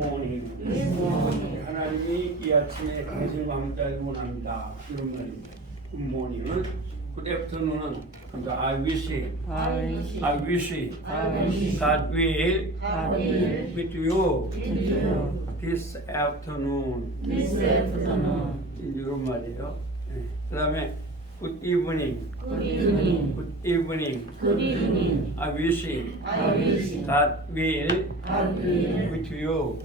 굿모닝. 하나님이 이 아침에 당신과 함께하기 원합니다. 이런 말입니다. 굿모닝은 good afternoon은 I wish God will with you this afternoon. 이런 말이에요. 그 다음에 good evening. I wish God will with you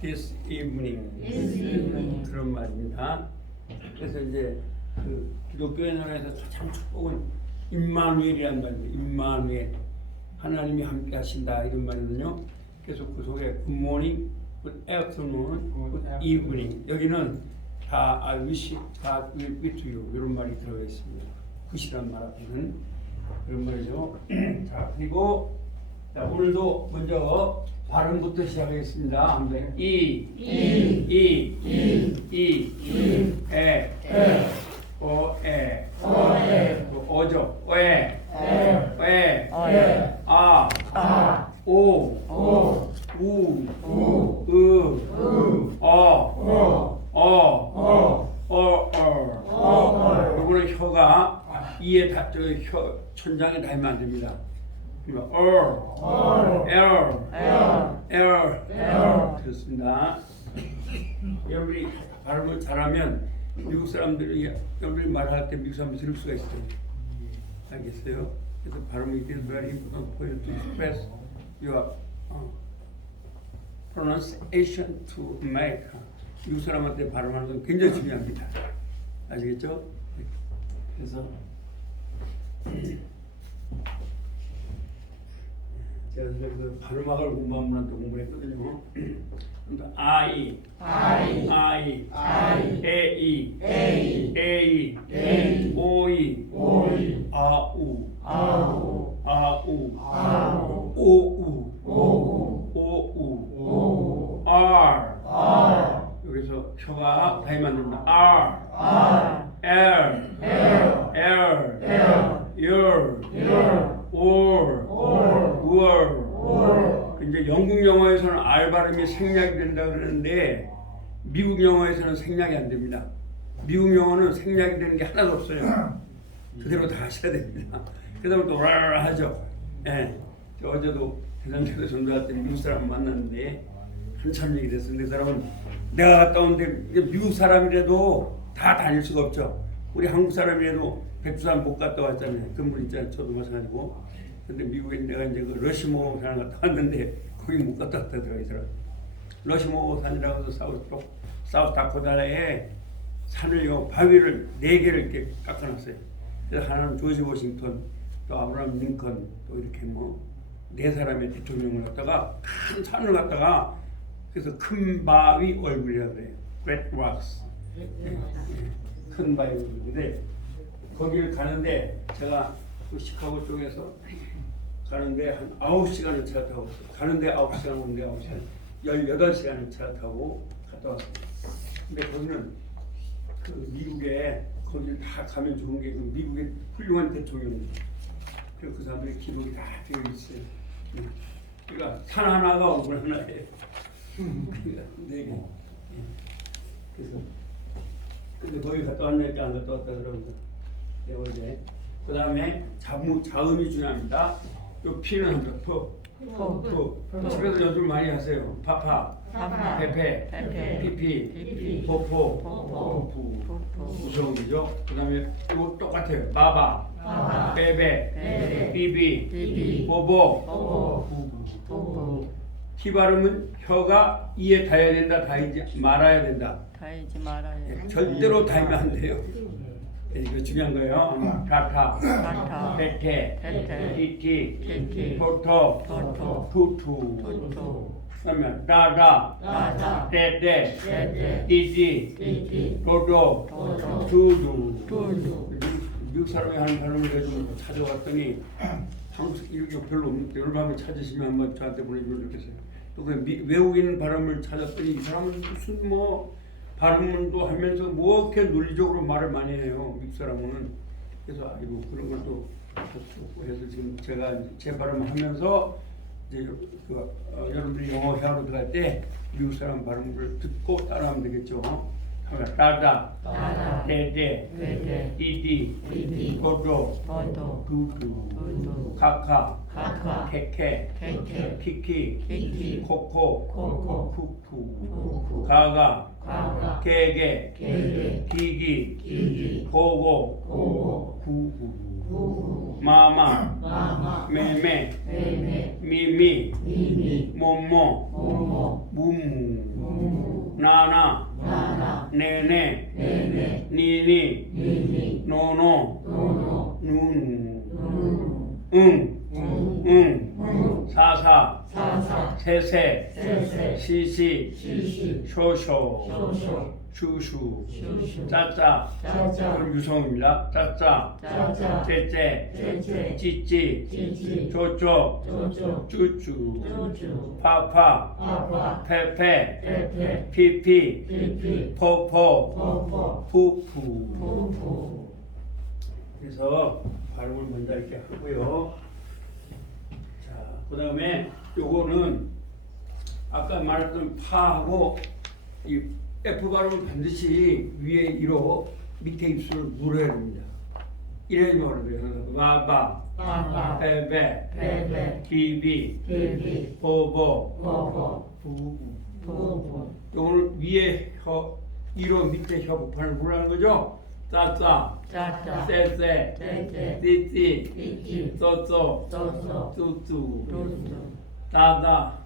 this evening. 그런 말입니다. 그래서 이제 그 기독교의 나라에서 가장 축복은 임마누엘이란 말입니다. 임마누엘, 하나님이 함께 하신다 이런 말이거든요. 그래서 그 속에 굿모닝, good afternoon, good evening, 여기는 다 I wish God will be to you 이런 말이 들어가 있습니다. 굿이란 말 앞에는 그런 말이죠. 자, 그리고 자, 오늘도 먼저 발음부터 시작하겠습니다. 한번 이, 에, 오, 에, 오죠. 왜, 아, 오, 우, 요거는 혀가 이에 혀 천장에 닿으면 안 됩니다. 그렇습니다. 여러분이 발음을 잘하면 미국 사람들이 여러분이 말할 때 미국 사람들이 들을 수가 있어요. 알겠어요? 그래서 발음이 it is very important for you to express your pronunciation to America. 미국 사람한테 발음하는 건 굉장히 중요합니다. 아시겠죠? 그래서 제가 그 발음학을 공부하면 또 공부를 했거든요. I, A, 오이, 아우, 오우, R. 여기서 혀가 다이면 안 됩니다. R, 이제 영국 영어에서는 R 발음이 생략이 된다 그러는데 미국 영어에서는 생략이 안 됩니다. 미국 영어는 생략이 되는 게 하나도 없어요. 그대로 다 하셔야 됩니다. 그다음에 또 라라 하죠. 예. 어제도 대전교회 전도할 때 미국 사람 만났는데 한참 얘기 됐었는데 그 사람은 내가 갔다 온데 미국 사람이라도 다 다닐 수가 없죠. 우리 한국 사람이라도 백두산 못 갔다 왔잖아요. 그분 있잖아요. 저도 마찬가지고. 근데 미국에 내가 이제 그 러시모 산 갔다 왔는데 거기 못 갔다 왔다더라고요. 이 사람. 러시모 산이라고 해서 사우스 다코다에 산을요, 바위를 4개를 이렇게 깎아놨어요. 그래서 하나는 조지 워싱턴, 또 아브라함 링컨, 또 이렇게 뭐 4사람의 대통령을 갖다가 큰 산을 갖다가 그래서 큰 바위 얼굴이라고 그래요. Great Rocks. 큰 바위 얼굴인데 거기를 가는데 제가 그 시카고 쪽에서 가는데 한 9시간을 차 타고 가는데 9시간 오는데 9시간 18시간을 차 타고 갔다 왔습니다. 근데 거기는 그 미국에 거기를 다 가면 좋은 게 그 미국의 훌륭한 대통령입니다. 그래서 그 사람들의 기록이 다 되어 있어요. 그러니까 산 하나가 얼굴 하나예요. 그러니까 4개. 그래서 근데 거기 갔다 왔냐니까 안 갔다 왔다 그러는데 어제 그 다음에 자음이 중요합니다. 요 피는 한다. 집에서 연습을 많이 하세요. 파파, 페페, 피피, 포포, 우성이죠. 그 다음에 이거 똑같아요. 바바, 베베, 비비, 보보, 티 발음은 혀가 이에 닿아야 된다, 닿지 말아야 된다. 닿지 말아야. 절대로 닿으면 안 돼요. 이거 중요한 거예요. 타타, 페테, 티티, 포토, 투투, 그러면 다다, 때때, 띠띠, 도도, 두두. 미국 사람이 하는 발음을 좀 찾아봤더니 한국 이렇게 별로 없는데 여러분 한번 찾으시면 한번 저한테 보내주면 좋겠어요. 또 그 외국인 발음을 찾았더니 이 사람은 무슨 뭐 발음도 하면서 뭐 이렇게 논리적으로 말을 많이 해요. 미국 사람은. 그래서 아이고 그런 걸 또 해서 지금 제가 제 발음을 하면서 이제 여러분들이 영어 회화로 들어갈 때 미국 사람 발음을 듣고 따라하면 되겠죠. 하면 따다, 데데, 디디, 도도, 두두, 카카, 케케, 키키, 코코, 쿠쿠, 가가, 게게, 기기, 고고, 구구, 마마, 메메, 미미, 모모, 무무, 나나, 네네, 니니, 노노, 누누, 응, 사사, 세세, 시시, 쇼쇼, 슈슈, 짜짜, 유성입니다. 짜짜, 째째, 찌찌, 쪼쪼, 쭈쭈, 파파, 페페, 피피, 포포, 푸푸. 그래서 발음을 먼저 이렇게 하고요. 자, 그 다음에 요거는 아까 말했던 파하고 이 F 발음은 반드시 위에 이로 밑에 입술을 물어야 됩니다. 이래야지 말아요. 마바, 베베, 비비, 보보, 부부. 요거는 위에 혀, 이로 밑에 혀 부판을 물으라는 거죠. 짜짜, 쎄쎄, 띠띠, 쪼쪼, 뚜뚜, 다다,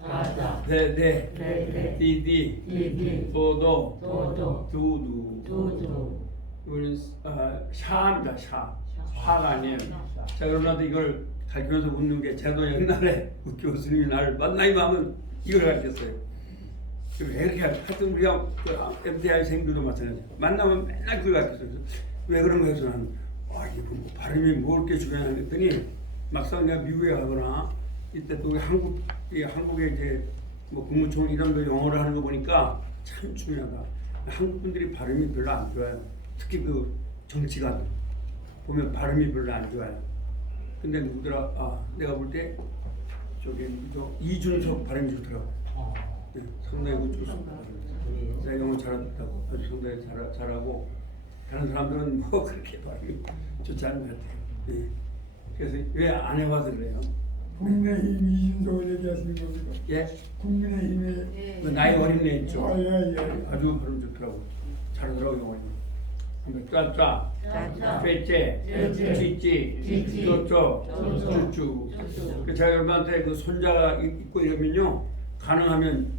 데데, 디디, 도도, 두두. 이거는 샤입니다. 샤가 아니에요. 자, 그러나 이걸 가르치면서 웃는 게 제도 옛날에 교수님이 나를 만나기만 하면 이걸 가르쳤어요. 왜 이렇게 하여튼 우리가 그 MTI생들도 마찬가지예요. 만나면 맨날 그걸 가르쳤어요. 왜 그런 거예요? 저는 이거 뭐 발음이 뭐 그렇게 중요하냐 했더니 막상 내가 미국에 가거나 이때 또 한국에 이제 뭐 국무총 이런 거 영어를 하는 거 보니까 참 중요하다. 한국 분들이 발음이 별로 안 좋아요. 특히 그 정치가들 보면 발음이 별로 안 좋아요. 근데 누구더라? 내가 볼 때 이준석 발음이 좋더라고. 네, 상당히 좋습니다. 제가 영어 잘한다고 아주 상당히 잘하고 다른 사람들은 뭐 그렇게 발음이 좋지 않은 것 같아요. 네. 그래서 왜 안 해봐서 그래요? 국민의힘 이준석을 얘기하시는 겁니까? 예? 국민의힘의 그 나이 어린 애 있죠? 예. 아주 발음 좋더라고. 잘하더라고 영어를. 짜짜, 쎄째, 찌찌, 쪼쪼, 쭈쭈. 제가 여러분한테 그 손자가 있고 이러면요, 가능하면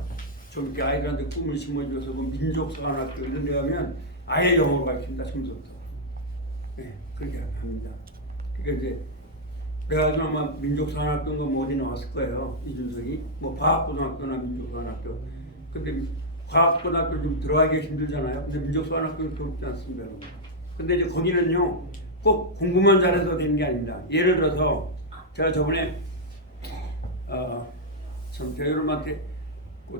좀 이렇게 아이들한테 꿈을 심어줘서 그 민족사관학교 이런 데 가면 아예 영어로 가르칩니다. 처음부터. 네, 그렇게 합니다. 그러니까 이제 그래가지고 아마 민족사관학교인가 뭐 어디 나왔을 거예요. 이준석이 뭐 과학고등학교나 민족사관학교. 근데 과학고등학교 좀 들어가기 힘들잖아요. 근데 민족사관학교는 그렇지 않습니다. 근데 이제 거기는요 꼭 공부만 잘해서 되는 게 아닙니다. 예를 들어서 제가 저번에 참 제가 여러분한테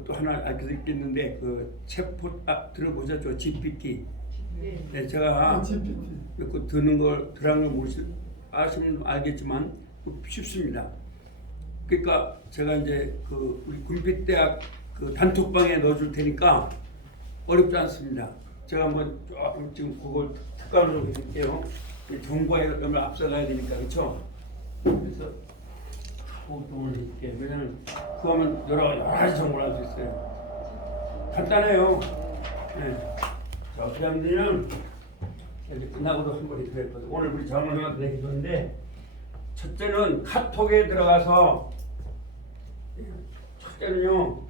또 하나 알려드리겠는데 그 챗봇 들어보셨죠? GPT. 네, 제가 그 듣는 걸 들어는 걸 아시면 알겠지만 쉽습니다. 그러니까 제가 이제 그 우리 군빛대학 그 단톡방에 넣어줄 테니까 어렵지 않습니다. 제가 한번 조금 지금 그걸 특강으로 해드릴게요. 정보에 얼마 앞서가야 되니까 그렇죠? 그래서 도움을 드릴게요. 왜냐면 그거 하면 여러 가지 정보를 할 수 있어요. 간단해요. 네. 자, 어떻게 하면 되냐면 이제 끝나고도 한 번 해드렸거든요. 오늘 우리 장모님한테 해줬는데 첫째는 카톡에 들어가서 첫째는요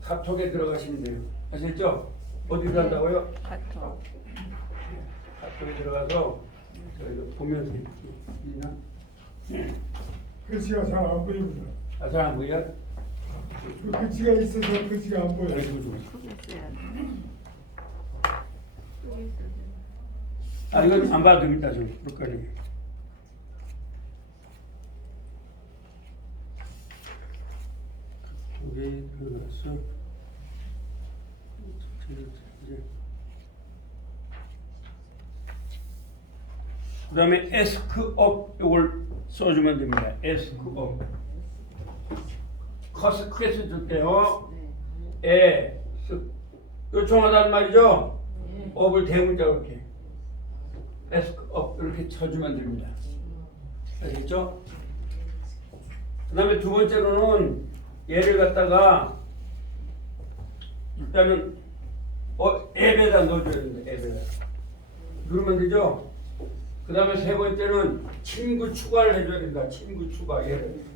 카톡에 들어가시면 돼요. 아시겠죠? 어디 들어간다고요? 카톡에 들어가서 저희가 보면서 있나? 글씨가 잘 안 보입니다. 잘 안 보여? 그 글씨가 있어서 글씨가 안 보여요. 이건 안 봐도 됩니다. 좀 그렇거든요. 여기 들어가서 이제 그 다음에 에스크업 이걸 써주면 됩니다. 에스크업. 커스 크게 써줄게요. 요청하단 말이죠. 업을 대문자 이렇게 에스크업 이렇게 쳐주면 됩니다. 알겠죠? 그 다음에 두 번째로는 얘를 갖다가 일단은 앱에다 넣어줘야 됩니다. 앱에다 누르면 되죠? 그 다음에 세 번째는 친구 추가를 해줘야 됩니다. 친구 추가.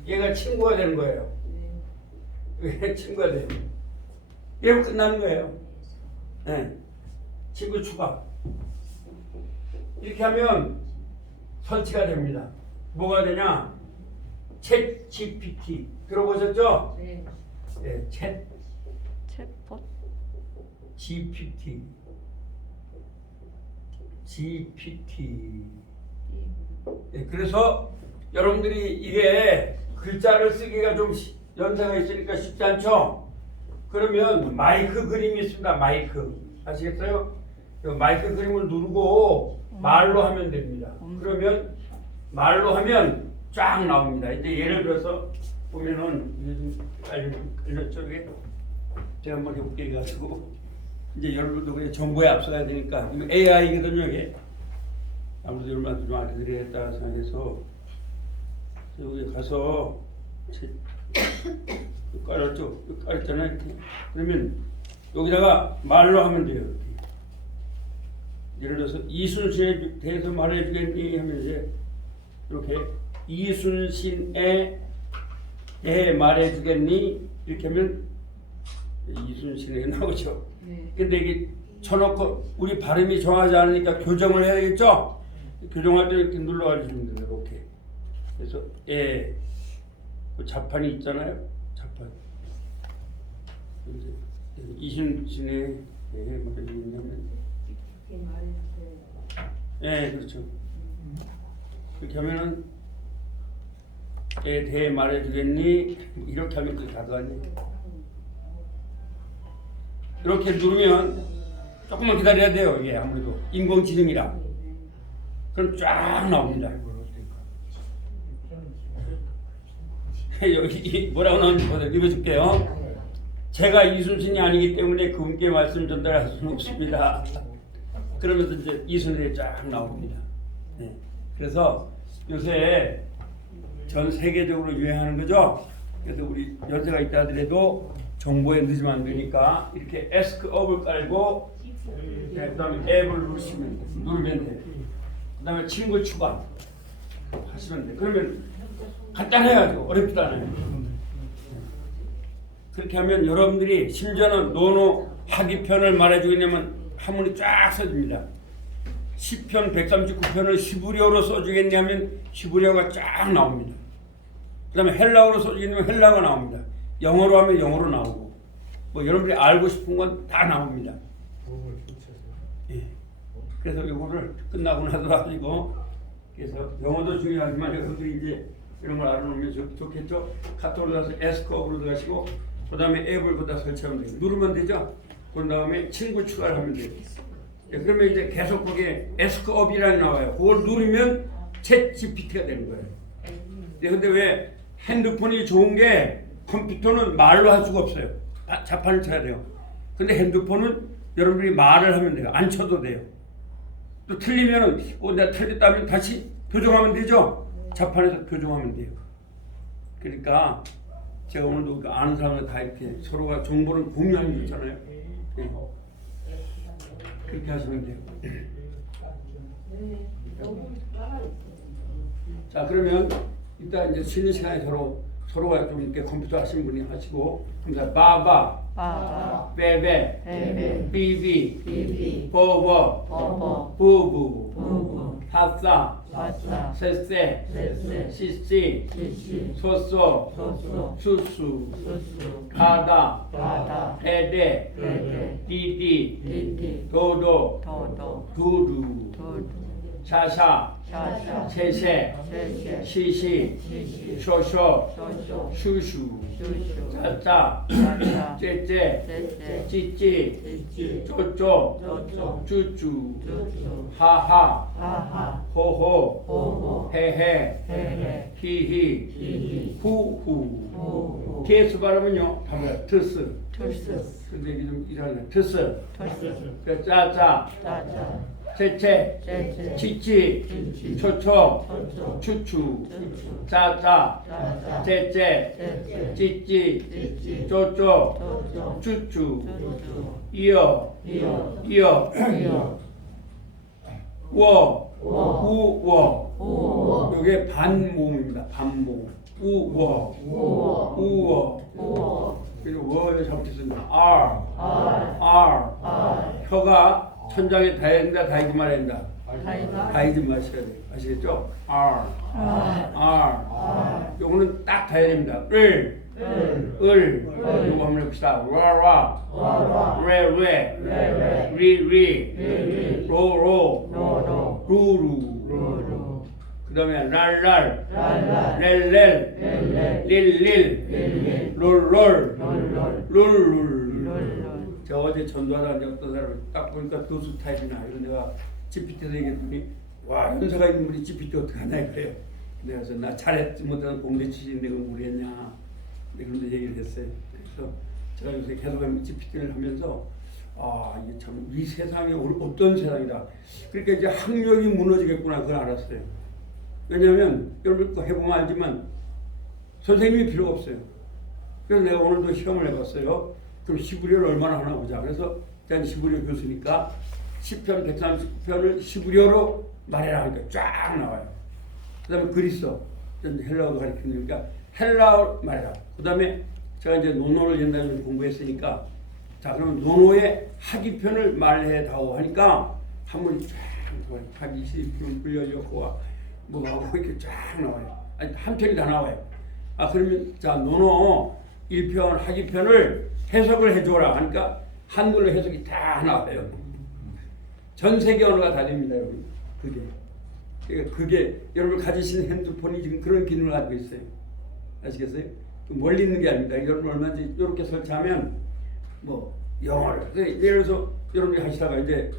얘가 친구가 되는 거예요. 얘 친구가 돼요. 얘로 끝나는 거예요. 네. 친구 추가. 이렇게 하면 설치가 됩니다. 뭐가 되냐? 챗 GPT 들어보셨죠? 네. 네, 챗 챗봇? GPT. 네, 그래서 여러분들이 이게 글자를 쓰기가 좀 연세가 있으니까 쉽지 않죠? 그러면 마이크 그림이 있습니다. 마이크 아시겠어요? 그 마이크 그림을 누르고 말로 하면 됩니다. 그러면 말로 하면 쫙 나옵니다. 이제 예를 들어서 보면은 알렸죠? 이게 제가 한번 해볼게 가지고 이제 여러분도 그냥 정보에 앞서가야 되니까 AI거든요. 이게 아무래도 여러분한테 좀 알려드리겠다 생각해서 여기 가서 깔았죠? 깔았잖아요. 이렇게. 그러면 여기다가 말로 하면 돼요. 이렇게. 예를 들어서 이순신에 대해서 말해주겠니 하면 이제 이렇게 이순신에 대해 말해주겠니 이렇게 하면 이순신에 나오죠. 근데 이게 쳐놓고 우리 발음이 정하지 않으니까 교정을 해야겠죠? 교정할 때 이렇게 눌러가지고 돼요. 이렇게. 그래서 그 자판이 있잖아요. 자판. 이제 이순신에 대해 말해주겠냐면 그렇죠. 이렇게 하면은 대해 말해주겠니? 이렇게 하면 그게 가능하니? 이렇게 누르면 조금만 기다려야 돼요. 이게 아무래도 인공지능이라. 그럼 쫙 나옵니다. 여기 뭐라고 나오는지 읽어줄게요. 제가 이순신이 아니기 때문에 그분께 말씀 전달할 수는 없습니다. 그러면서 이제 이순신이 쫙 나옵니다. 네. 그래서 요새 전 세계적으로 유행하는 거죠. 그래서 우리 연세가 있다 하더라도 정보에 늦으면 안 되니까 이렇게 에스크업을 깔고 그다음에 앱을 누르면 돼요. 그다음에 친구 추가 하시면 돼요. 그러면 간단해야죠. 어렵지도 않아요. 그렇게 하면 여러분들이 심지어는 노노 하기편을 말해주겠냐면 한문이 쫙 써집니다. 10편 139편을 히브리어로 써주겠냐면 히브리어가 쫙 나옵니다. 그 다음에 헬라어로 써주겠냐면 헬라어가 나옵니다. 영어로 하면 영어로 나오고 뭐 여러분들이 알고 싶은 건 다 나옵니다. 예. 그래서 이거를 끝나고 나서 가지고 그래서 영어도 중요하지만 여러분들이 이제 이런 걸 알아놓으면 좋겠죠. 카톡으로 가서 에스크업으로 들어가시고 그 다음에 앱을 거기다 설치하면 돼요. 누르면 되죠. 그 다음에 친구 추가를 하면 돼요. 예, 그러면 이제 계속 거기에 에스크업이라는 나와요. 그걸 누르면 챗 GPT가 되는 거예요. 예, 근데 왜 핸드폰이 좋은 게 컴퓨터는 말로 할 수가 없어요. 자판을 쳐야 돼요. 근데 핸드폰은 여러분들이 말을 하면 돼요. 안 쳐도 돼요. 또 틀리면은 내가 틀렸다면 다시 교정하면 되죠. 자판에서 교정하면 돼요. 그러니까 제가 오늘도 아는 사람을 다 이렇게 서로가 정보를 공유하는 게 있잖아요. 네. 그렇게 하시면 돼요. 자, 그러면 이따 이제 쉬는 시간에 서로가 좀 이렇게 컴퓨터 하시는 분이 하시고, 그러니까 바바, 베베, 비비, 보보, 부부, 하사, 세세, 시시, 소소, 수수, 가다, 헤데, 디디, 도도, 두두, 샤샤, 샤샤, 셰셰, 셰셰, 시시, 시시, 쇼쇼, 쇼쇼, 슈슈, 슈슈, 짜짜, 짜짜, 째째, 째째, 찌찌, 찌찌, 쪼쪼, 쪼쪼, 쭈쭈, 쭈쭈, 하하, 하하, 호호, 호호, 헤헤, 헤헤, 히히, 히히, 후후. 후후, TS 발음은요, 봐봐요. 트스. 투스, 근데 이게 좀 이상하네. 트스. 투스, 그 짜짜, 짜짜, 째째, 째째, 치치, 치치, 초초, 초초, 추추, 추추, 짜짜, 짜짜, 째째, 째째, 찌찌, 찌찌, 쪼쪼, 쪼쪼, 추추, 쭈쭈, 이어, 이어, 이어, 이어, 워, 워, 우워. 우워, 이게 반모음입니다. 반모음. 우워, 우워, 우워. 우워, 그리고 워를 잘못했습니다. R, R, R. R, 혀가 천장에 닿아야 된다, 닿지 말아야 된다. 타이마, 닿지 마셔야 돼요. 아시겠죠? R, R, R. 요거는 딱 닿아야 됩니다. 을, 요거 한번 해봅시다. 라, 와, 레, 레, 리, 로, 로로, 루루. 루루, 그 다음에 랄, 랄랄, 렐, 릴, 롤, 롤롤, 룰. 롤롤, 제가 어제 전도하다 이제 어떤 사람을 딱 보니까 도수 타입이나 이런 내가 GPT에서 얘기했더니 와 연세가 있는 분이 GPT 어떻게 하냐 그래요. 그래서 나 잘했지 못하는 공대 출신인데 그럼 우리 했냐 그런데 얘기를 했어요. 그래서 제가 요새 계속 GPT를 하면서 아 이게 참 이 세상이 어떤 세상이다. 그러니까 이제 학력이 무너지겠구나 그걸 알았어요. 왜냐하면 여러분 또 해보면 알지만 선생님이 필요가 없어요. 그래서 내가 오늘도 시험을 해봤어요. 그럼 시부리어를 얼마나 하나 보자. 그래서 제가 시부리어 교수니까 10편 139편을 시부리어로 말해라 하니까 쫙 나와요. 그 다음에 그리스어, 헬라어도 가르치니까 헬라어 말해라. 그 다음에 제가 이제 논어를 옛날에 공부했으니까 자 그러면 논어의 하기편을 말해다오 하니까 한문이 쫙 나와요. 하기 시편 불려졌고 뭐하고 이렇게 쫙 나와요. 아니 한 편이 다 나와요. 아 그러면 자 논어 1편 하기편을 해석을 해줘라 하니까 한글로 해석이 다 나와요. 전 세계 언어가 다 됩니다, 여러분. 그게 여러분 가지신 핸드폰이 지금 그런 기능을 가지고 있어요. 아시겠어요? 멀리 있는 게 아닙니다. 여러분 얼마든지 이렇게 설치하면 뭐 영어를 예를 들어서 여러분이 하시다가 이제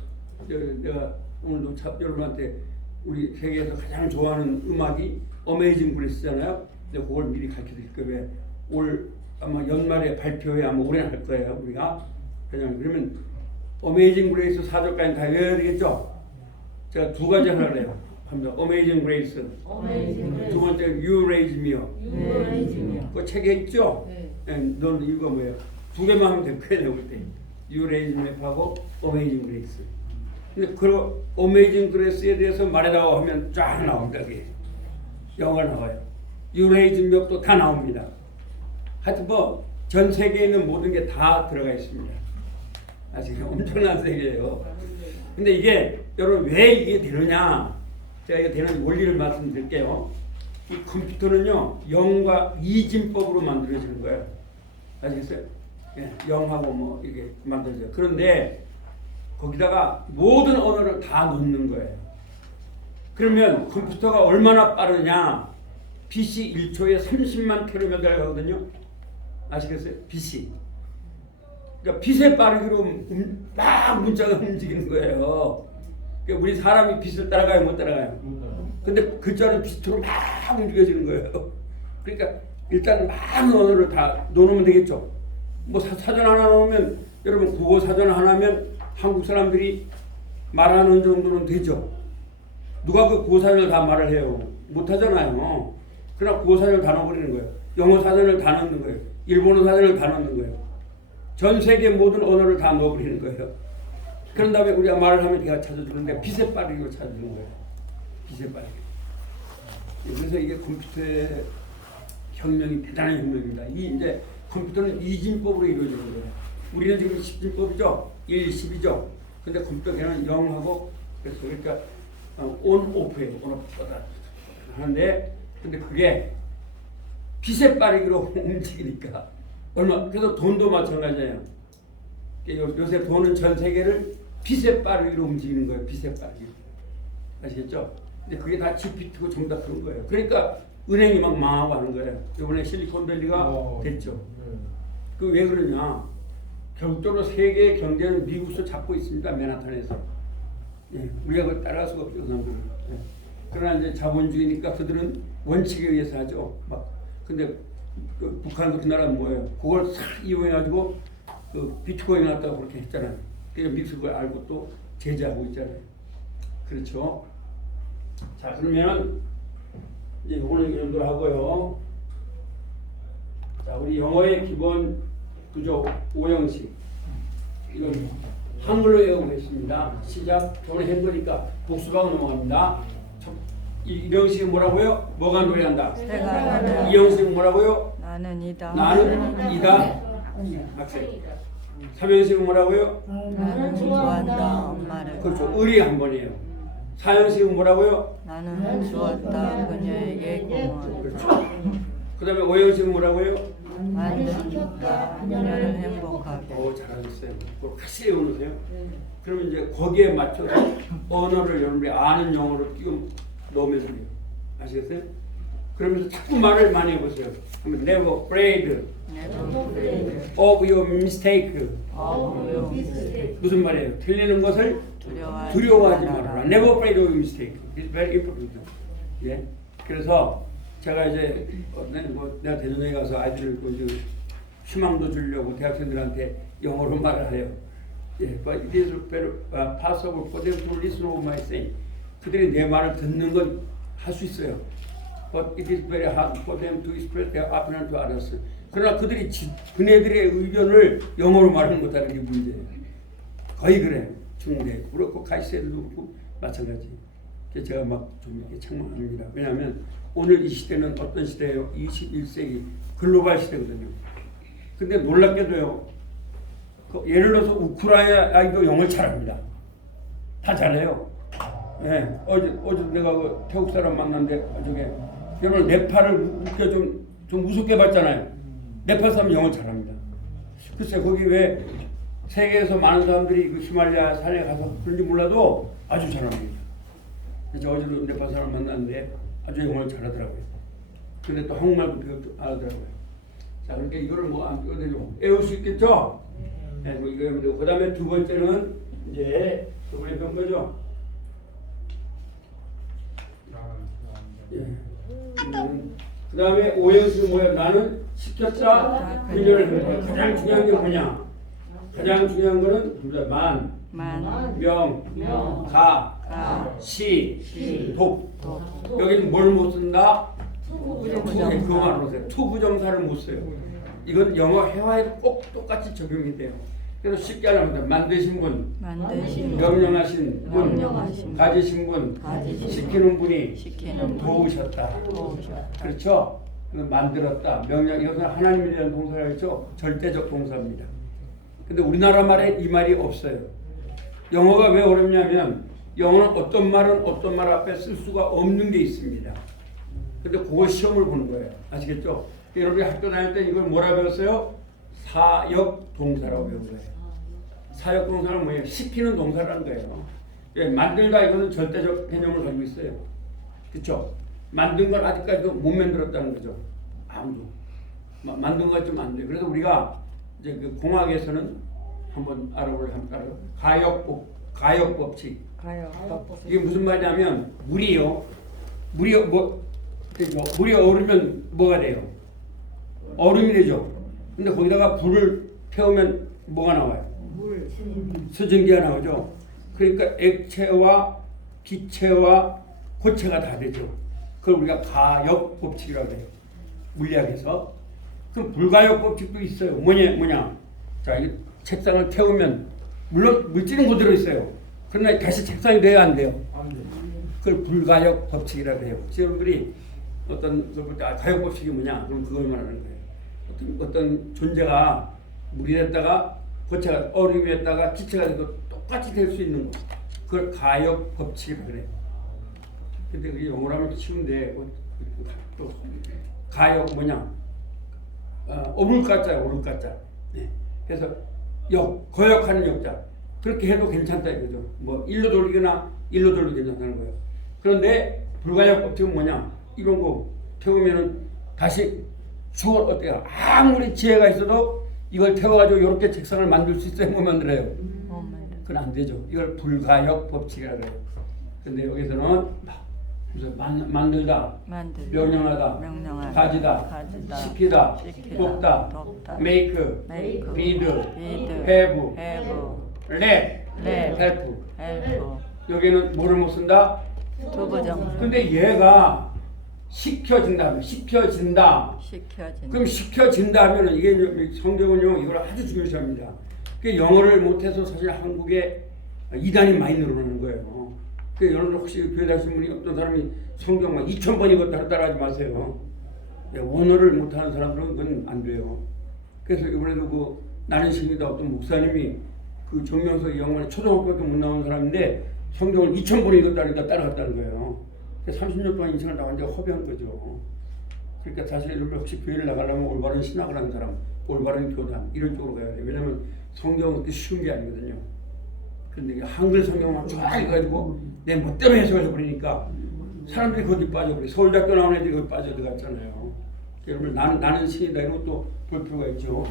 내가 오늘도 여러분한테 우리 세계에서 가장 좋아하는 음악이 어메이징 그레이스잖아요. 근데 그걸 미리 가르쳐 드릴 거예요. 올 아마 연말에 발표회 아마 올해 할 거예요. 우리가 그러면 어메이징 그레이스 4절까지 다 외워야 되겠죠? 제가 두 가지 하려고 해요. 합니다. 어메이징 그레이스. 두 번째 You Raise Me요. 그 책에 있죠? 네. 넌 이거 뭐예요? 두 개만 하면 될 거예요. 볼 때. You Raise Me 하고 어메이징 그레이스. 근데 그 어메이징 그레이스에 대해서 말해다오 하면 쫙 나옵니다. 그게. 영어가 나와요. You Raise Me 도 다 나옵니다. 하여튼 뭐 전 세계에 있는 모든 게 다 들어가 있습니다. 아직 엄청난 세계예요. 근데 이게 여러분 왜 이게 되느냐? 제가 이게 되는 원리를 말씀드릴게요. 이 컴퓨터는요 0과 2진법으로 만들어지는 거예요. 아시겠어요? 예, 0하고 뭐 이게 만들어져요. 그런데 거기다가 모든 언어를 다 넣는 거예요. 그러면 컴퓨터가 얼마나 빠르냐? 빛이 1초에 30만 킬로미터를 가거든요. 아시겠어요? 빛이. 그러니까 빛에 빠르기로 막 문자가 움직이는 거예요. 그러니까 우리 사람이 빛을 따라가요, 못 따라가요? 근데 글자는 빛으로 막 움직여지는 거예요. 그러니까 일단 많은 언어를 다 넣어놓으면 되겠죠. 뭐 사전 하나 넣으면 여러분 국어 사전 하나면 한국 사람들이 말하는 정도는 되죠. 누가 그 국어 사전을 다 말을 해요? 못 하잖아요. 그러나 국어 사전을 다 넣어버리는 거예요. 영어 사전을 다 넣는 거예요. 일본어 사전을 다 넣는 거예요. 전 세계 모든 언어를 다 넣어버리는 거예요. 그런 다음에 우리가 말을 하면 걔가 찾아주는데 빛에 빠르기로 찾아주는 거예요. 빛에 빠르게. 그래서 이게 컴퓨터의 혁명이 대단한 혁명입니다. 이 이제 컴퓨터는 이진법으로 이루어지는 거예요. 우리는 지금 10진법이죠. 1, 10이죠. 근데 컴퓨터는 0하고 그래서 그러니까 온, 오프예요. 온, 오프 하는데 근데 그게 빛에 빠르기로 움직이니까 그래서 돈도 마찬가지예요. 요새 돈은 전 세계를 빛에 빠르기로 움직이는 거예요. 빛에 빠르기로. 아시겠죠? 근데 그게 다 GPT고 전부 다 그런 거예요. 그러니까 은행이 막 망하고 하는 거예요. 이번에 실리콘밸리가 됐죠. 그 왜 그러냐? 결국적으로 세계 경제는 미국에서 잡고 있습니다. 맨하탄에서. 예, 우리가 그걸 따라갈 수가 없죠, 그 사람들은. 예. 그러나 이제 자본주의니까 그들은 원칙에 의해서 하죠. 막 근데 그 북한 같은 나라는 뭐예요? 그걸 싹 이용해가지고 그 비트코인 갖다가 그렇게 했잖아요. 그러니까 미국이 그걸 알고 또 제재하고 있잖아요. 그렇죠? 자, 그러면 이제 이거는 이 정도로 하고요. 자, 우리 영어의 기본 구조 5형식 이건 한글로 외우겠습니다. 시작. 저번에 했으니까 복수방 넘어갑니다. 이 형식은 뭐라고요? 뭐가 노래한다? 내가 이 형식은 뭐라고요? 나는 이다. 나는 이다. 학생. 3형식은 뭐라고요? 나는 좋아한다. 엄마를. 그렇죠. 의리 한 번이에요. 4형식은 뭐라고요? 나는 좋았다. 그녀에게 고마워. 그렇죠. 그 다음에 5형식은 뭐라고요? 만든다. 그녀를 행복하게. 오, 잘하셨어요. 그걸 같이 외워놓으세요. 그러면 이제 거기에 맞춰서 언어를 여러분이 아는 영어로 끼워 넣으면서 돼요. 아시겠어요? 그러면서 자꾸 말을 많이 해보세요. 그러면 never afraid of your mistake. 무슨 말이에요? 틀리는 것을 두려워하지 말아라. Never afraid of your mistake. It's very important. 예. 그래서 제가 이제 내가 대전에 가서 아이들을 희망도 주려고 대학생들한테 영어로 말을 해요. 예. But it is possible for them to listen to my saying. 그들이 내 말을 듣는 건 할 수 있어요. But it is very hard for them to express their opinion to others. 그러나 그네들의 의견을 영어로 말하는 못하는 게 문제예요. 거의 그래요. 중대 그렇고 가이세들도 그렇고 마찬가지. 제가 막 좀 이렇게 창망합니다. 왜냐하면 오늘 이 시대는 어떤 시대예요? 21세기 글로벌 시대거든요. 근데 놀랍게도요. 예를 들어서 우크라이나 아이도 영어를 잘합니다. 다 잘해요. 예, 어제 내가 그 태국 사람 만났는데 저게 여러분 네팔을 웃겨 좀 우습게 봤잖아요. 네팔 사람 영어 잘합니다. 글쎄 거기 왜 세계에서 많은 사람들이 그 히말라야 산에 가서 그런지 몰라도 아주 잘합니다. 그래서 어제도 네팔 사람 만났는데 아주 영어를 잘하더라고요. 근데 또 한국말도 배우도 알아더라고요. 자, 그러니까 이거를 뭐 안 배워도 외울 수 있겠죠? 네, 뭐 이거 하면 되고 그 다음에 두 번째는 이제 저번에 배운 거죠? 예. 그 다음에 오형식은 뭐야? 나는 시켰다 그녀를 가장 중요한 게 뭐냐? 가장 중요한 거는 만, 명, 가, 시, 독. 여기는 뭘 못 쓴다? 그거만 보세요. 투부정사를 못 써요. 이건 영어 회화에도 꼭 똑같이 적용이 돼요. 그래서 쉽게 하려면 만드신 분, 명령하신 분, 가지신 분, 시키는 분이 도우셨다. 그렇죠? 만들었다. 명령 이것은 하나님에 대한 동사였죠. 절대적 동사입니다. 근데 우리나라 말에 이 말이 없어요. 영어가 왜 어렵냐면 영어는 어떤 말은 어떤 말 앞에 쓸 수가 없는 게 있습니다. 근데 그걸 시험을 보는 거예요. 아시겠죠? 여러분이 학교 다닐 때 이걸 뭐라 배웠어요? 사역 동사라고 배운 거예요. 사역 동사는 뭐예요? 시키는 동사라는 거예요. 예, 만들다 이거는 절대적 개념을 가지고 있어요. 그렇죠? 만든 걸 아직까지도 못 만들었다는 거죠. 아무도 만든 것 좀 안 돼요. 그래서 우리가 이제 그 공학에서는 한번 알아볼 가역 법칙. 이게 무슨 말이냐면 물이 얼으면 뭐가 돼요? 얼음이 되죠. 근데 거기다가 불을 태우면 뭐가 나와요? 수증기가 나오죠. 그러니까 액체와 기체와 고체가 다 되죠. 그걸 우리가 가역 법칙이라고 해요. 물리학에서. 그럼 불가역 법칙도 있어요. 뭐냐? 자, 이 책상을 태우면 물론 물질은 그대로 있어요. 그러나 다시 책상이 돼야 안 돼요. 그걸 불가역 법칙이라고 해요. 여러분들이 어떤 가역 법칙이 뭐냐? 그럼 그걸 말하는 거예요. 어떤 존재가 물이 됐다가 고체가 얼음이 됐다가 기체가 되고 똑같이 될 수 있는 거. 그걸 가역 법칙이라고 그래요. 근데 그게 영어로 하면 쉬운데 또 가역 뭐냐? 오물가짜야, 오물가짜. 네. 그래서 거역하는 역자. 그렇게 해도 괜찮다 이거죠. 뭐 일로 돌리거나 일로 돌리도 괜찮다는 거예요. 그런데 불가역 법칙은 뭐냐? 이런 거 태우면은 다시 죽어 어때요? 아무리 지혜가 있어도 이걸 태워가지고 이렇게 책상을 만들 수 있어요? 못 만들어요? 못 만들어. 그건 안 되죠. 이걸 불가역 법칙이라고 해요. 근데 여기서는 무슨 만들다, 만들다. 명령하다, 명령하다. 가지다, 가지다. 시키다, 시키다. 돕다, 돕다. 메이크, 메이크. 비드, 비드. 해부, 해부. 렛, 렛. 헬프. 헬프. 여기는 뭐를 못 쓴다? 두부정. 근데 얘가 시켜진다, 시켜진다. 시켜진. 그럼 시켜진다 하면은 이게 성경은요 이걸 아주 중요시합니다. 그 영어를 못해서 사실 한국에 이단이 많이 늘어나는 거예요. 그 여러분 혹시 교회 다니신 분이 어떤 사람이 성경 막 2,000번 읽었다 따라하지 마세요. 원어를 못하는 사람들은 그건 안 돼요. 그래서 이번에도 그 나는 신이다 어떤 목사님이 그 정명석 영어에 초등학교도 못 나온 사람인데 성경을 2,000번 읽었다니까 따라갔다는 거예요. 30년 동안 인생을 다 완전히 허비한 거죠. 그러니까 사실 여러분 혹시 교회를 나가려면 올바른 신학을 하는 사람, 올바른 교단 이런 쪽으로 가야 돼요. 왜냐하면 성경은 그렇게 쉬운 게 아니거든요. 근데 한글 성경만 쫙 읽어가지고 내 멋대로 해석을 해버리니까 사람들이 거기 빠져버려. 서울대학교 나온 애들이 거기 빠져들어갔잖아요. 여러분 나는 신이다 이런 것도 볼 필요가 있죠.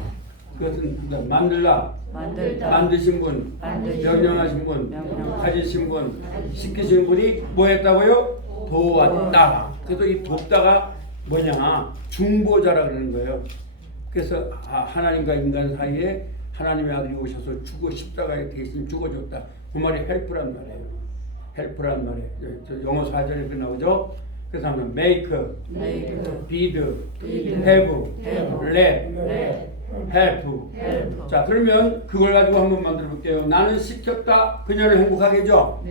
그것은 만들다, 만드신 분, 명령하신 분, 가지신 분, 시키신 분이 뭐 했다고요? 도왔다. 그래서 이 돕다가 뭐냐? 중보자라 그러는 거예요. 그래서 하나님과 인간 사이에 하나님의 아들이 오셔서 십자가에 대신 죽어줬다. 그 말이 헬프란 말이에요. 헬프란 말이에요. 저 영어 사전에 그 나오죠. 그래서 하면 make, bid, have, let, help. 자 그러면 그걸 가지고 한번 만들어 볼게요. 나는 시켰다. 그녀를 행복하게 해줘.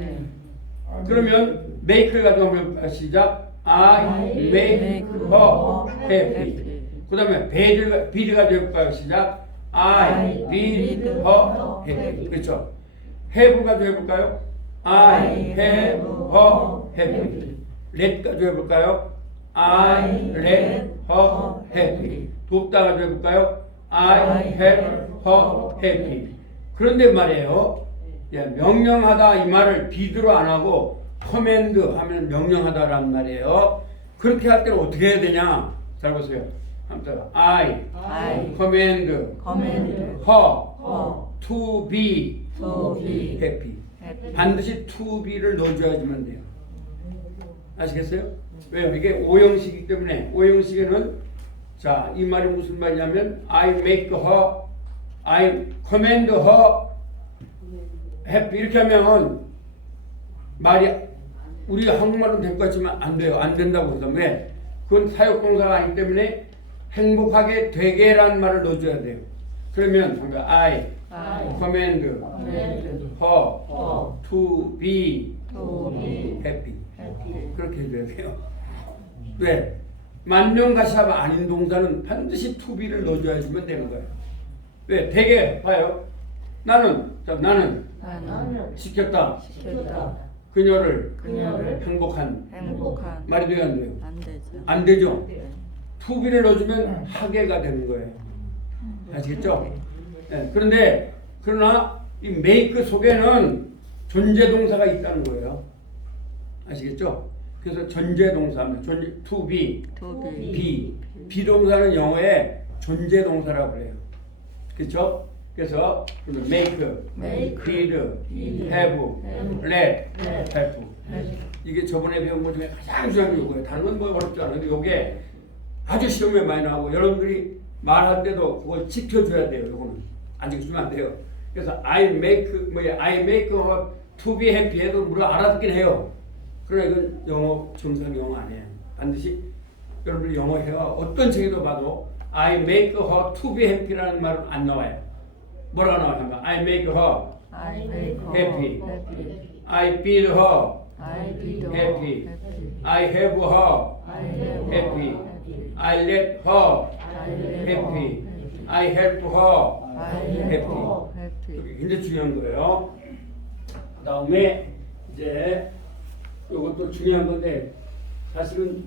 그러면 make를 가지고 한번 시작. I make her happy. 그 다음에 bid 가지고 해볼까요? 시작. I bid her happy. 그렇죠? have 가지고 해볼까요? I have her happy. let 가지고 해볼까요? I let her happy. 돕다 가지고 해볼까요? I have her happy. 그런데 말이에요. 명령하다 이 말을 bid로 안 하고 command 하면 명령하다라는 말이에요. 그렇게 할 때는 어떻게 해야 되냐? 잘 보세요. I command her to be happy. 반드시 to be를 넣어줘야지만 돼요. 아시겠어요? 왜요? 이게 오형식이기 때문에 오형식에는 자, 이 말이 무슨 말이냐면 I make her, I command her happy 이렇게 하면 말이 우리 한국말은 될 것 같지만 안 돼요. 안 된다고 그러다. 왜? 그건 사역동사가 아니기 때문에 행복하게 되게라는 말을 넣어줘야 돼요. 그러면 I command her to be happy. 그렇게 해줘야 돼요. 왜? 만명가시하면 아닌 동사는 반드시 to be를 넣어줘야지만 되는 거예요. 왜? 되게 봐요. 나는 시켰다. 그녀를 행복한 말이 돼요, 안 돼요? 안 되죠. to be를 넣어주면 하게가 되는 거예요. 아시겠죠? 네, 그러나 이 make 속에는 존재 동사가 있다는 거예요. 아시겠죠? 그래서 전제 동사입니다. to be, 비동사는 영어에 존재 동사라고 그래요. 그렇죠? 그래서 make, bid, have, let, help. 이게 저번에 배운 것 중에 가장 중요한 게 이거예요. 다른 건 뭐 어렵지 않은데 이게 아주 시험에 많이 나오고 여러분들이 말할 때도 그걸 지켜줘야 돼요. 이거는 안 지켜주면 안 돼요. 그래서 I make her to be happy 해도 물론 알아듣긴 해요. 그러나 이건 영어 정상 영어 아니에요. 반드시 여러분이 영어 해와 어떤 책에도 봐도 I make her to be happy라는 말은 안 나와요. 뭐라고 나와요? I make her happy. I feed her happy. I have her happy. I let her happy. I help her happy. 굉장히 중요한 거예요. 다음에 이제 이것도 중요한 건데 사실은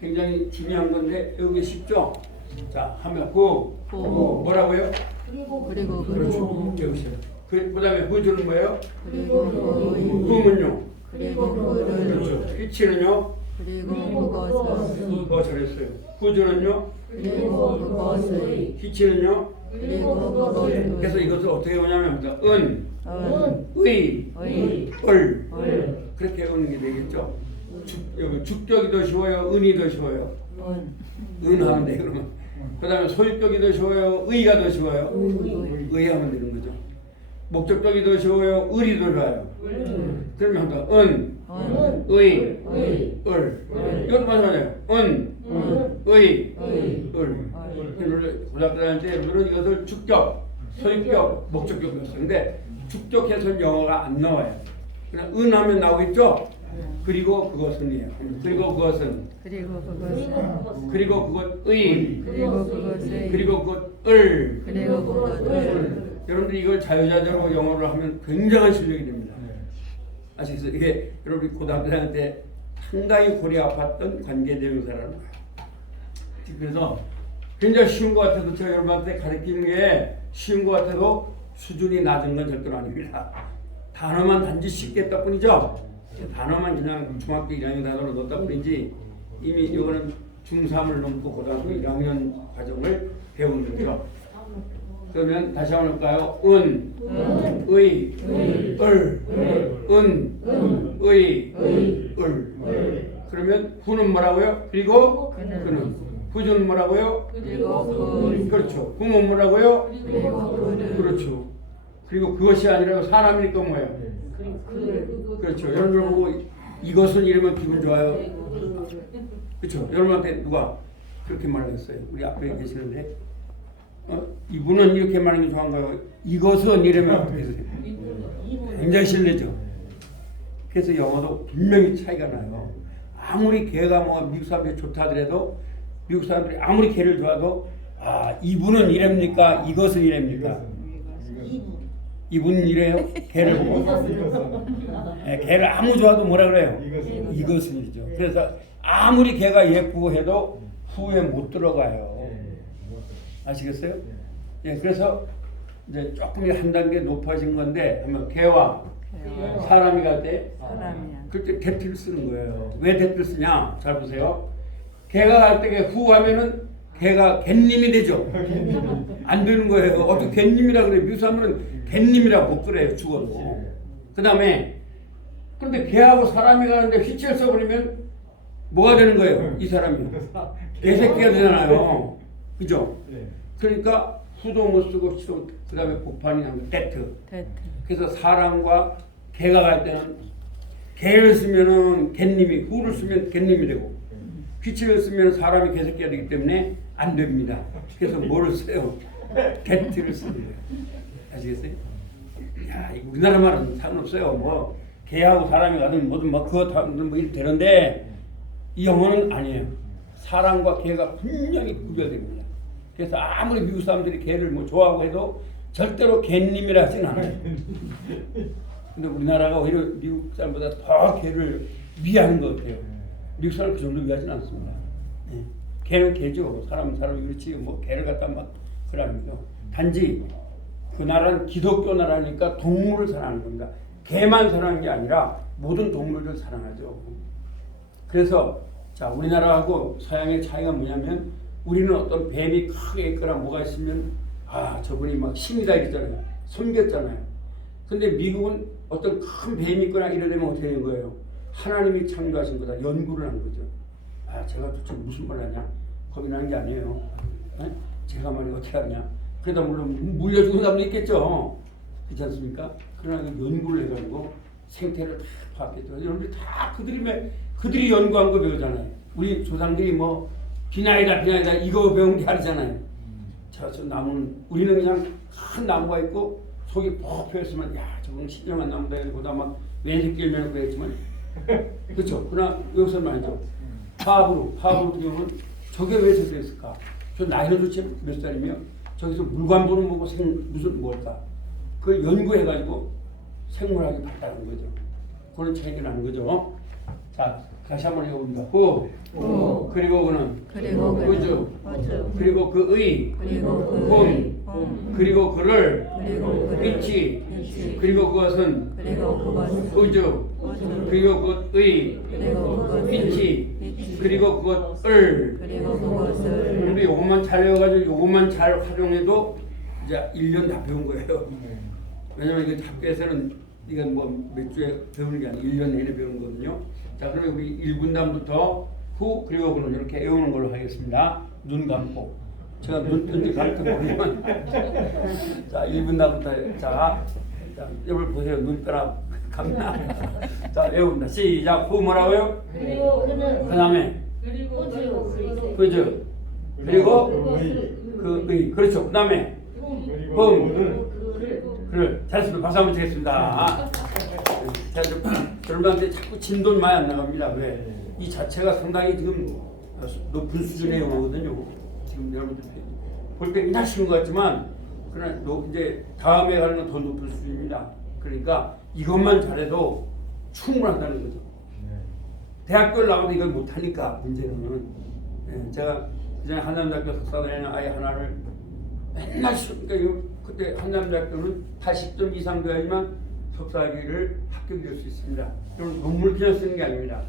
굉장히 중요한 건데 여기 쉽죠? 자 하면 뭐라고요? 그리고 그렇죠. 배우세요. 그 다음에 후주는 뭐예요? 그리고 후문요. 그리고 그를 그렇죠. 휘치는요. 그리고 그것을 더 잘했어요. 구주는요. 그리고 그것을 휘치는요. 그리고 그것을 그래서 이것을 어떻게 보냐면 은, 은, 의, 의, 을 을, 그렇게 오는 게 되겠죠. 여기 죽격이 더 쉬워요. 은이 더 쉬워요. 은, 하면 돼 그러면. 그다음에 소유격이 더 쉬워요. 의가 더 쉬워요. 의하면 되는 거죠. 목적격이 더 쉬워요. 을이 더 좋아요. 그러면 더 은, 의, 을. 이것도 마찬가지예요. 은, 의, 을. 고등학교 다닐 때 여러분은 이것을 주격, 소유격, 목적격 배웠어요. 근데 주격해서는 영어가 안 나와요. 그냥 은 하면 나오겠죠? 그리고 그것은이에요. 그리고 그것은. 그리고 그것을 그리고 그것의. 그리고 그것을 그리고 그것을. 그리고 그것을 여러분들이 이걸 자유자재로 영어를 하면 굉장한 실력이 됩니다. 아시겠어요? 이게 여러분이 고등학교 다닐 때 상당히 골이 아팠던 관계대명사라는 거예요. 그래서 굉장히 쉬운 것 같아도 제가 여러분한테 가르치는 게 쉬운 것 같아도 수준이 낮은 건 절대로 아닙니다. 단어만 단지 쉽게 했다 뿐이죠. 단어만 그냥 중학교 1학년 단어로 넣었다 뿐이지 이미 이거는 중3을 넘고 고등학교 1학년 과정을 배우는 거죠. 그러면 다시 한번 볼까요? 은, 의, 을, 은, 의, 을. 그러면 후는 뭐라고요? 그리고 그는. 구주는 뭐라고요? 그리고 그 그렇죠. 구는 뭐라고요? 그리고 그를 그렇죠. 그리고 그것이 아니라 사람이니까 뭐예요? 그렇죠. 여러분 보고 이것은 이러면 기분 좋아요. 그렇죠. 여러분한테 누가 그렇게 말했어요. 우리 앞에 계시는데 이분은 이렇게 말하는 게 좋은가요? 이것은 이러면 어떻게 되세요? 굉장히 실례죠. 그래서 영어도 분명히 차이가 나요. 아무리 걔가 뭐 미국 사람들이 좋다 하더라도 미국 사람들이 아무리 걔를 좋아도 이분은 이랍니까? 이것은 이랍니까? 이분은 이래요? 걔를 보고 걔를 아무 좋아도 뭐라 그래요? 이것은이죠. 그래서 아무리 걔가 예쁘고 해도 후에 못 들어가요. 아시겠어요? 예, 그래서 이제 조금 한 단계 높아진 건데 한번 걔와 사람이 갈 때 사람이야. 그때 대트를 쓰는 거예요. 왜 대트를 쓰냐? 잘 보세요. 걔가 갈 때 후 하면은 걔가 갯님이 되죠. 안 되는 거예요. 어떻게 갯님이라 그래? 묘사하면은 갯님이라고 못 그래요. 죽어도. 그 다음에 그런데 걔하고 사람이 가는데 휘치를 써버리면 뭐가 되는 거예요? 이 사람이 개새끼가 되잖아요. 그죠? 그러니까 후도 못 쓰고 시도 그 다음에 곱하기 하면 대트. 그래서 사람과 개가 갈 때는 개를 쓰면은 갯님이, 후를 쓰면 갯님이 되고 휘치를 쓰면 사람이 개새끼가 되기 때문에 안 됩니다. 그래서 뭐를 써요? 개트를 쓰는 거예요. 아시겠어요? 야, 우리나라 말은 상관없어요. 뭐 개하고 사람이 가든 뭐든 뭐 그거 다 뭐 이렇게 되는데 이 영어는 아니에요. 사람과 개가 분명히 구별됩니다. 그래서 아무리 미국 사람들이 개를 뭐 좋아하고 해도 절대로 개님이라 하진 않아요. 근데 우리나라가 오히려 미국 사람보다 더 개를 미워하는 것 같아요. 미국 사람 그 정도 미워하진 않습니다. 예. 개는 개죠. 사람은 사람이 그렇지 뭐 개를 갖다 막 그러는요. 단지 그 나라는 기독교 나라니까 동물을 사랑하는 겁니다. 개만 사랑하는 게 아니라 모든 동물을 사랑하죠. 그래서 자 우리나라하고 서양의 차이가 뭐냐면 우리는 어떤 뱀이 크게 있거나 뭐가 있으면 저분이 막 신이다 이랬잖아요. 섬겼잖아요. 근데 미국은 어떤 큰 뱀이 있거나 이러려면 어떻게 되는 거예요? 하나님이 창조하신 거다. 연구를 한 거죠. 제가 도대체 무슨 말 하냐? 겁이 나는 게 아니에요. 제가 말이 어떻게 하냐? 그러다 물론 물려주는 사람도 있겠죠. 그렇지 않습니까? 그러나 연구를 해가지고 생태를 다 파악했죠. 여러분들이 다 그들이 연구한 거 배우잖아요. 우리 조상들이 뭐 비나이다 이거 배운 게 아니잖아요. 저 나무는 우리는 그냥 큰 나무가 있고 속이 푹 펴있으면 저건 신령한 나무다 이러고다 막 왼색 길면 그랬지만 그렇죠. 그러나 여기서 말이죠. 파업으로 보면 저게 왜 저렇게 했을까? 저 나이는 도대체 몇 살이며 저기서 물관보는 뭐고 무슨 뭘까? 그걸 연구해가지고 생물학이 발달한 거죠. 그런 차이가 나는 거죠. 자, 다시 한번 해봅니다. 후, 그리고 그는, 그리고 우주, 그리고 그의, 그리고 혼, 그리고 그를 그리고 그를 빛이 빛이 그리고 그것은 그리고 그것은 우주 그리고 그의 그리고 그것을 빛이 그리고 그것을 그리고 그것을 우리 요것만 잘 외워가지고 요것만 잘 활용해도 이제 1년 다 배운 거예요. 왜냐면 이게 학교에서는 이건 뭐 몇 주에 배우는 게 아니라 1년 내내 배우는 거거든요. 자, 그러면 우리 1분단부터 후 그리고 그는 이렇게 외우는 걸로 하겠습니다. 눈 감고 제가 눈 뜬지 가르쳐 보면 자 1분단부터 자 여러분 보세요. 눈 떠나 감나 자 외웁니다. 시작. 후 뭐라고요? 그리고 그는 그 다음에 그리고 그리고 그죠? 그리고 그의 그렇죠. 그 다음에 그를 잘했습니다. 박수 한번 치겠습니다. 자, 여러분한테 자꾸 진도는 많이 안 나갑니다. 왜? 이 자체가 상당히 지금 높은 수준의 영어거든요. 지금 여러분들 볼 때 그냥 쉬운 것 같지만 그러나 이제 다음에 가는 건 더 높은 수준입니다. 그러니까 이것만 잘해도 충분하다는 거죠. 대학교를 나가도 이걸 못하니까 문제는 제가 그전에 한남대학교 석사 다니는 아이 하나를 맨날 그러니까 그때 한남대학교는 80점 이상 돼야지만 석사학위를 합격이 될 수 있습니다. 그럼 논문 그냥 쓰는 게 아닙니다.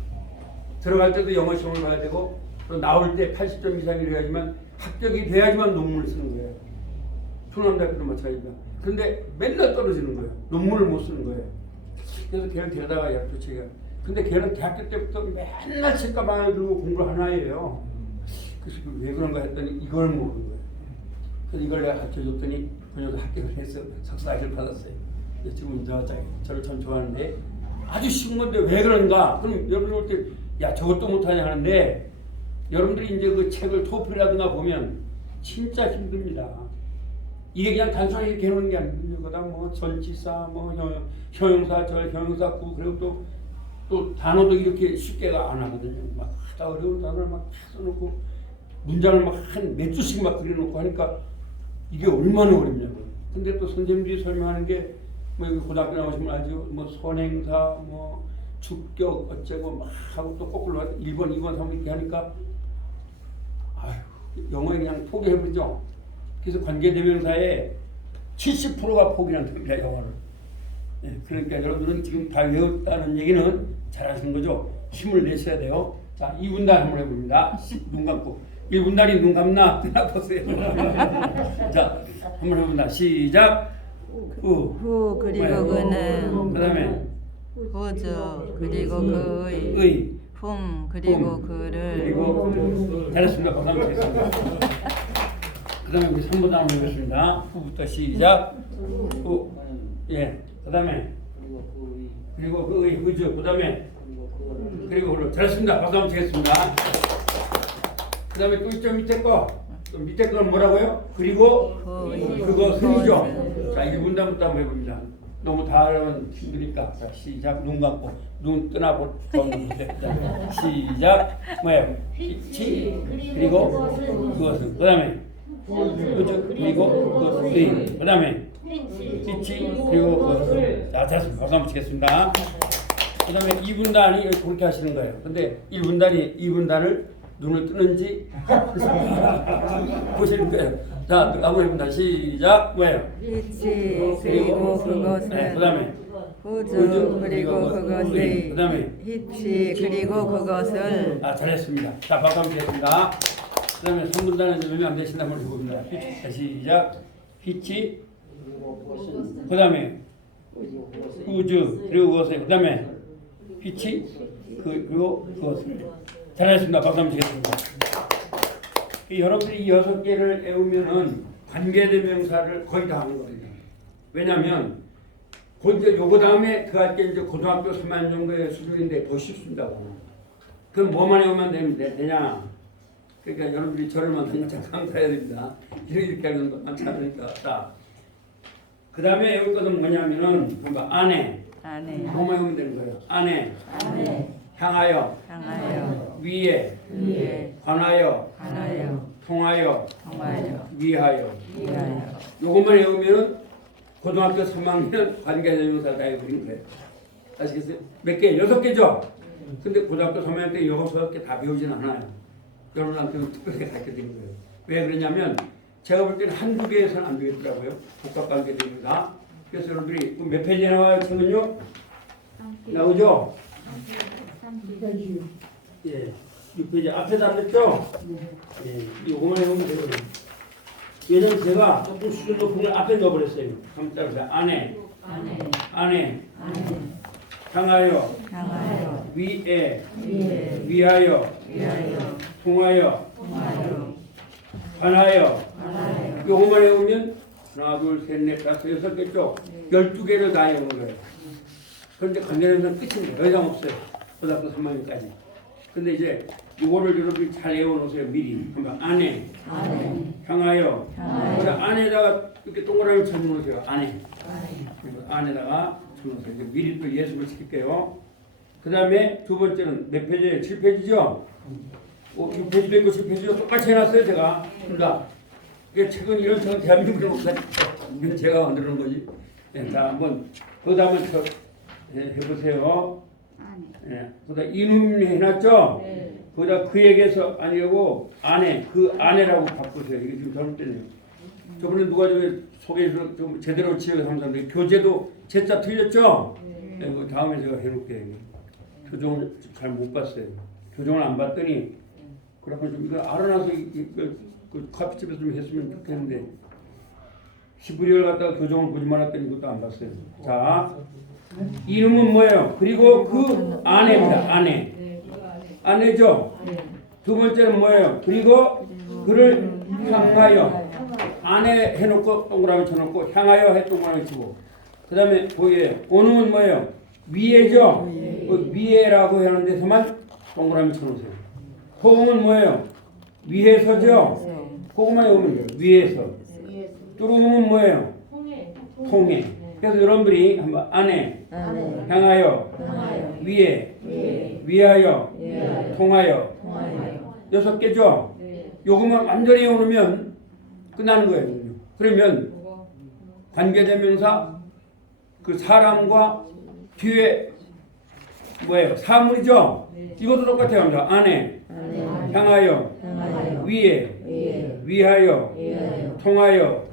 들어갈 때도 영어 시험을 봐야 되고 또 나올 때 80점 이상이 돼야지만 합격이 돼야지만 논문을 쓰는 거예요. 충남대학교도 마찬가지입니다. 그런데 맨날 떨어지는 거예요. 논문을 못 쓰는 거예요. 그래서 걔를 데려다가 약도체가 근데 걔는 대학교 때부터 맨날 책가방을 들고 공부를 하는 아이예요. 그래서 왜 그런가 했더니 이걸 모르는 거예요. 그래서 이걸 내가 가르쳐줬더니 그녀도 합격을 해서 석사학위를 받았어요. 지금 저를 참 좋아하는데 아주 쉬운 건데 왜 그런가? 그럼 여러분들 올 때 야 저것도 못하냐 하는데 여러분들이 이제 그 책을 토플이라든가 보면 진짜 힘듭니다. 이게 그냥 단순하게 이렇게 해놓은 게 아니거든요. 그다음 뭐 전치사, 뭐 형용사, 형용사 구 그리고 또 단어도 이렇게 쉽게가 안 하거든요. 막 다 어려운 단어를 막 써놓고 문장을 막 한 몇 줄씩 막 그려놓고 하니까 이게 얼마나 어렵냐고요. 근데 또 선생님들이 설명하는 게 뭐 고등학교 나오시면 알죠. 뭐 선행사, 뭐 주격 어쩌고 막 하고 또 거꾸로 1번, 2번, 3번 이렇게 하니까 아휴 영어에 그냥 포기해버리죠. 그래서 관계대명사의 70%가 포기한답니다. 영어를. 예, 그러니까 여러분들은 지금 다 외웠다는 얘기는 잘하시는 거죠. 힘을 내셔야 돼요. 자, 2분단 한번 해봅니다. 눈 감고 1분단이 눈 감나 뜨나 보세요. 자, 한번 해봅니다. 시작. 후 그리고 그는 그 다음에 우주 그리고 그의 의 그리고 그를 그리고 잘했습니다. 박수 한번 치겠습니다. 그 다음에 우리 3분단 한번 해보겠습니다. 후부터 시작. 후. 예. 그 다음에 그리고 그의 우주. 그 다음에 그리고 그를 잘했습니다. 박수 한번 치겠습니다. 그 다음에 또 있죠. 밑에 거. 밑에 건 뭐라고요? 그리고 그것은이죠. 자, 1분단부터 한번 해봅니다. 너무 다 하면 힘드니까. 자, 시작. 눈 감고 눈 뜨나 보면 됩니다. 시작. 뭐예요? 빛이 그리고 그것은. 그 다음에 그죠? 그리고 그것은. 그 다음에 빛이 그리고 그것은. 자, 됐습니다. 박수 한번 치겠습니다. 그 다음에 2분단이 그렇게 하시는 거예요. 근데 1분단이 2분단을 눈을 뜨는지 보시는 거예요. 자, 한번 해봅니다. 시작. 뭐예요? 빛이 그리고 그것은 네, 그 다음에 우주 그리고 그것의 그 다음에 빛이 그리고 그것을 잘했습니다. 자, 박수 한번 드리겠습니다. 그 다음에 3분단은 얼마 안 되신다 한번 해봅니다. 자, 시작. 빛이 그 다음에 우주 그리고 그것을 그 다음에 빛이 그리고 그것을 잘하셨습니다. 박수 한번 치겠습니다. 여러분들이 이 6개를 외우면은 관계대명사를 거의 다 하는 거거든요. 왜냐하면 이제 요거 다음에 그 할 때 이제 고등학교 3학년 정도의 수준인데 더 쉽습니다. 그럼 뭐만 외우면 되냐? 그러니까 여러분들이 저를 만나면 참 감사해야 됩니다. 이렇게 하는 거 많지 않으니까. 자, 그 다음에 외울 것은 뭐냐면은 안에 뭐만 외우면 되는 거예요. 안에 향하여 위에 관하여 통하여 위하여 요것만 외우면 고등학교 3학년 관계대명사 다 외우는 거예요. 아시겠어요? 몇 개? 6개죠? 근데 고등학교 3학년 때 6개 다 배우진 않아요. 여러분한테는 특별히 가르쳐 드리는 거예요. 왜 그러냐면 제가 볼 때는 한두 개에서는 안 되겠더라고요. 복합관계대입니다. 그래서 여러분들이 몇 페이지에 나와요? 책은요? 나오죠? 예, 6페이지 앞에도 안 됐죠? 예, 이거만 해보면 되거든요. 왜냐면 제가 조금 수준 높은 걸 앞에 넣어버렸어요. 한번 따라서 안에 향하여 위에 위하여 통하여 관하여 요거만 해보면 하나 둘셋넷 다섯 여섯 개죠. 12개를 다 해오는 거예요. 그런데 관계는 끝입니다. 더 이상 없어요. 고등학교 3학년까지. 근데 이제 이거를 여러분이 잘 외워놓으세요. 미리 한번 안에 향하여 그다음 안에다가 이렇게 동그라미 쳐놓으세요. 안에다가 쳐놓으세요. 이제 미리 또 예습을 시킬게요. 그 다음에 두 번째는 몇 페이지예요? 7페이지죠? 6페이지도 있고 7페이지도 똑같이 해놨어요. 제가. 그러니까 이게 책은 이런 책은 대한민국에 없어요. 이건 제가 만드는 거지. 네, 자 한번 그 다음에 해보세요. 예, 거기다 이놈 해놨죠? 거기다 그에게서 아니라고 안에 그 안에라고 바꾸세요. 이게 지금 잘못되네요. 저번에 누가 저기 소개해서 좀 제대로 지어서 하면서 교재도 제자 틀렸죠? 네. 네, 다음에 제가 해놓을게요. 교정을 잘 못 봤어요. 교정을 안 봤더니 그래서 좀 이거 알아놔서 그 커피집에서 좀 했으면 좋겠는데 시부리얼 갖다가 교정을 보지 말았더니 이것도 안 봤어요. 자, 이름은 뭐예요? 그리고 그 안에입니다. 안에죠? 두 번째는 뭐예요? 그리고 그를 향하여 안에 해놓고 동그라미 쳐놓고 향하여 해 동그라미 치고 그 다음에 거기에 오능은 뭐예요? 위에죠? 그 위에라고 하는 데서만 동그라미 쳐놓으세요. 호응은 뭐예요? 위에서죠? 그것만 오면 돼요. 위에서. 뚜루음은 뭐예요? 통해. 그래서 여러분들이 한번 안에 향하여 위에 위하여 통하여 6개죠? 요것만 완전히 외우면 끝나는 거예요. 그러면 관계대명사 그 사람과 뒤에 뭐예요? 사물이죠? 이것도 똑같아요. 안에 향하여 위에 위하여 통하여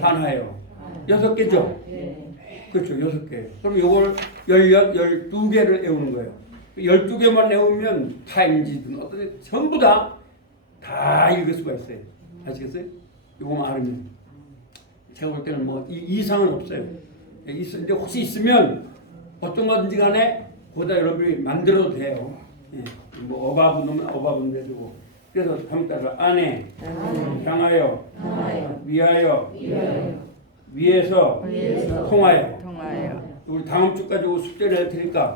관하여 6개죠? 그렇죠. 6개. 그럼 요걸 12개를 외우는 거예요. 12개만 외우면 타임지든 어떤 전부 다 읽을 수가 있어요. 아시겠어요? 요거만 알면. 제가 볼 때는 뭐 이상은 없어요. 근데 혹시 있으면 어떤 거든지 간에 거기다 여러분이 만들어도 돼요. 예. 뭐 어바브 넣으면 어바브 내주고. 그래서 한번 따라 안에 향하여 위하여 위에서 통하여. 우리 다음 주까지 숙제를 할 테니까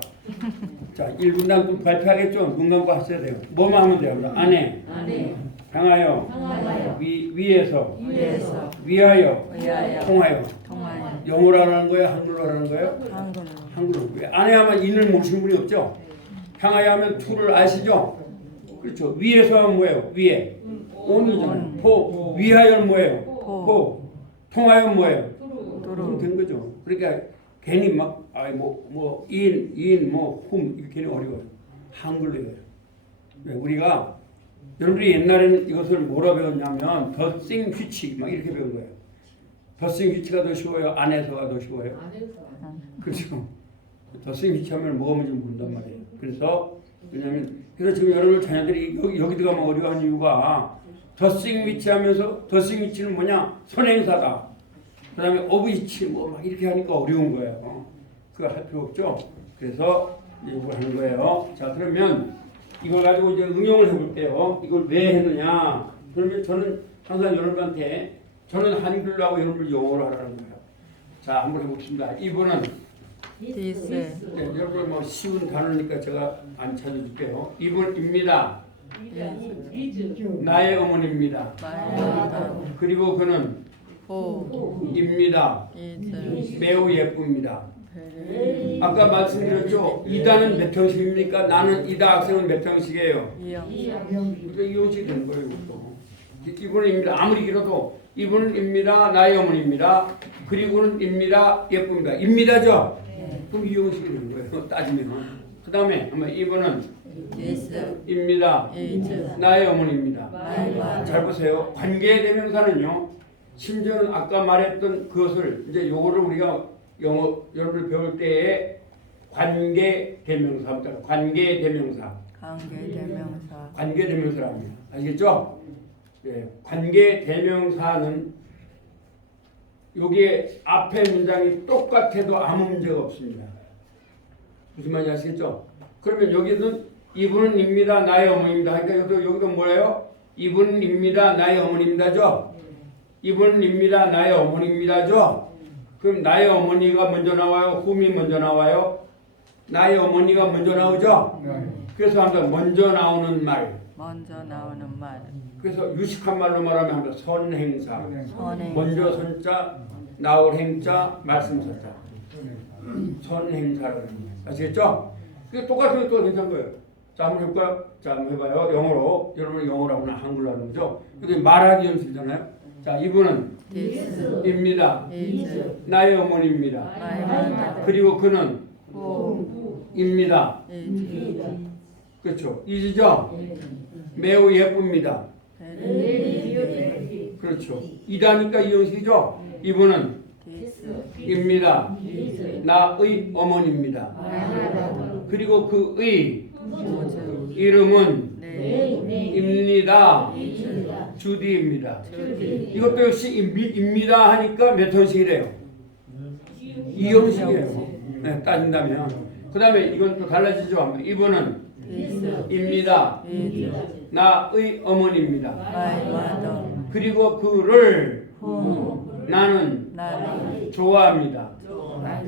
자 1분당 좀 발표하겠죠? 눈 감고 하셔야 돼요. 뭐만 하면 돼요? 안에 향하여 위에서 위하여 통하여. 영어로 하는 거예요? 한글로 하는 거예요? 한글로. 안에 하면 인을 모르시는 분이 없죠? 향하여 하면 투를 아시죠? 그렇죠. 위에서 하면 뭐예요? 위에. 온이잖아요. 포. 위하여는 뭐예요? 포. 통하여는 뭐예요? 그럼 된 거죠. 그러니까 괜히 막 인, 이게 괜히 어려워요. 한글로 해요. 우리가 여러분들이 옛날에는 이것을 뭐라 배웠냐면 더싱 휘치 막 이렇게 배운 거예요. 더싱 휘치가 더 쉬워요? 안에서가 더 쉬워요? 그렇죠. 더싱 휘치 하면 뭐가 뭔지 모른단 말이에요. 그래서 지금 여러분 자녀들이 여기 들어가면 어려워하는 이유가 더싱 휘치 하면서 더싱 휘치는 뭐냐? 선행사다. 그 다음에 어브이치 막 이렇게 하니까 어려운 거예요. 그거 할 필요 없죠. 그래서 이걸 하는 거예요. 자, 그러면 이걸 가지고 이제 응용을 해볼게요. 이걸 왜 했느냐? 그러면 저는 항상 여러분한테 저는 한글로 하고 여러분을 영어로 하라는 거예요. 자, 한번 해보겠습니다. 이분은 네, 여러분 뭐 쉬운 단어니까 제가 안 찾아줄게요. 이분입니다. 나의 어머니입니다. 그리고 그는 입니다. 매우 예쁩니다. 아까 말씀드렸죠. 이다는 몇 형식입니까? 나는 이다 학생은 몇 형식이에요? 2형식. 그러니까 2형식이 되는 거예요. 이것도. 이분은 입니다. 아무리 길어도 이분은 입니다. 나의 어머니입니다. 그리고는 입니다. 예쁩니다. 입니다죠? 그럼 2형식이 되는 거예요. 따지면. 그 다음에 이분은 입니다. 나의 어머니입니다. 말과 잘 보세요. 관계 대명사는요. 심지어는 아까 말했던 그것을 이제 요거를 우리가 영어 여러분들 배울 때에 관계 대명사입니다. 관계 대명사. 관계대명사. 관계 대명사랍니다. 아시겠죠? 예, 관계 대명사는 여기에 앞에 문장이 똑같아도 아무 문제가 없습니다. 무슨 말인지 아시겠죠? 그러면 여기는 이분은 입니다. 나의 어머니입니다. 그러니까 여기도 뭐예요? 이분은 입니다. 나의 어머니입니다죠? 이분은 입니다. 나의 어머니입니다죠? 그럼 나의 어머니가 먼저 나와요? whom이 먼저 나와요? 나의 어머니가 먼저 나오죠? 그래서 항상 먼저 나오는 말. 먼저 나오는 말. 그래서 유식한 말로 말하면 합니다. 선행사. 선행. 먼저 선자, 나올 행자, 말씀서자. 선행사라는 거예요. 아시겠죠? 그게 똑같으면 또 괜찮은 거예요. 자, 한번 해볼까요? 자, 한번 해봐요. 영어로. 여러분 영어로 하거나 한글로 하는 거죠? 이게 말하기 연습이잖아요. 자, 이분은 입니다. 나의 어머니입니다. 그리고 그는 입니다. 그렇죠. 이지죠? 매우 예쁩니다. 그렇죠. 이다니까 이 형식이죠. 이분은 입니다. 나의 어머니입니다. 그리고 그의 이름은 입니다. 주디입니다. 이것도 역시 입니다 하니까 몇 형식이래요? 이 형식이에요. 네, 따진다면. 그 다음에 이건 또 달라지죠. 이분은 입니다. 나의 어머니입니다. 그리고 그를 나는 좋아합니다.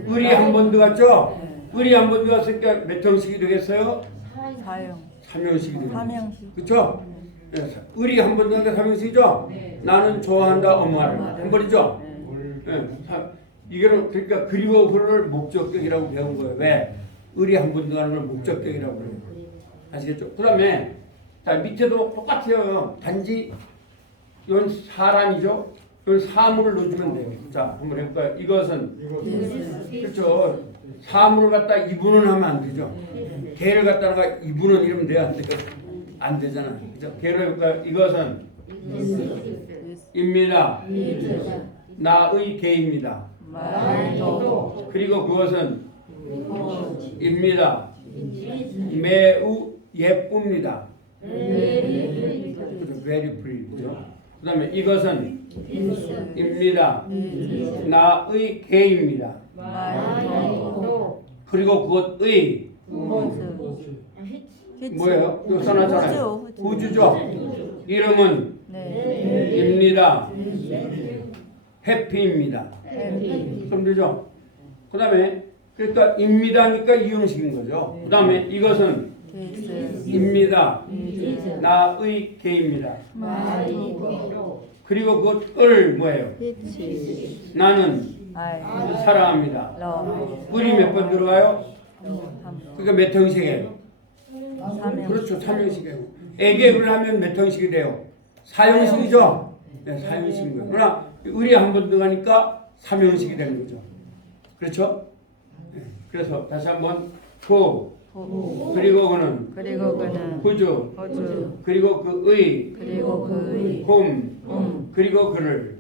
을이 한 번 들어갔죠? 을이 한 번 들어갔으니까 몇 형식이 되겠어요? 사용. 3형식이 되겠죠. 3형식. 그렇죠? 을이 한 번 들어가니까 3형식이죠? 나는 좋아한다 어머하를 한 번이죠? 네. 이거는 그러니까 그리고 그를 목적격이라고 배운 거예요. 왜? 을이 한 번 들어가는 걸 목적격이라고 그래요. 아시겠죠? 그 다음에 자 밑에도 똑같아요. 단지 이건 사람이죠. 이건 사물을 넣어주면 돼요. 자 한번 해볼까요? 이것은 그렇죠. 사물을 갖다 이분은 하면 안 되죠. 개를 갖다가 이분은 이러면 돼야 안 돼요. 안 되잖아. 그죠? 개로 해볼까요? 이것은 입니다. 나의 개입니다. 말도. 그리고 그것은 입니다. 매우 예쁩니다. very pretty. 그죠? 그 다음에 이것은 입니다. 나의 개입니다. 말도. 그리고 그것의 뭐예요? 이거 써놨잖아요. 우주죠. 이름은 입니다. 해피입니다. 그럼 되죠? 그 다음에 그러니까 입니다니까 이 형식인 거죠. 그 다음에 이것은 입니다. 나의 개입니다. 그리고 그것을 뭐예요? 나는 사랑합니다. 을이 몇 번 들어가요? 그러니까 몇 형식이에요? 그렇죠. 3형식이에요. 애ገብ을 하면 몇 형식이 돼요? 4형식이죠? 네, 4형식인 거예요. 그러나 을이 한 번 들어가니까 3형식이 되는 거죠. 그렇죠? 네. 그래서 다시 한번 그리고 그는 구주 그리고 그의 홈 그리고 그를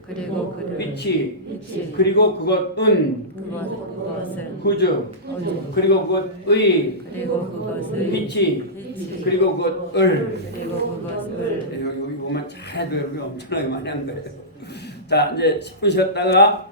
빛이 그리고 그것은 구주 그리고 그것의 빛이 그리고 그것을 이거만 잘해도 여러분이 엄청나게 많이 한 거예요. 자 이제 10분 쉬었다가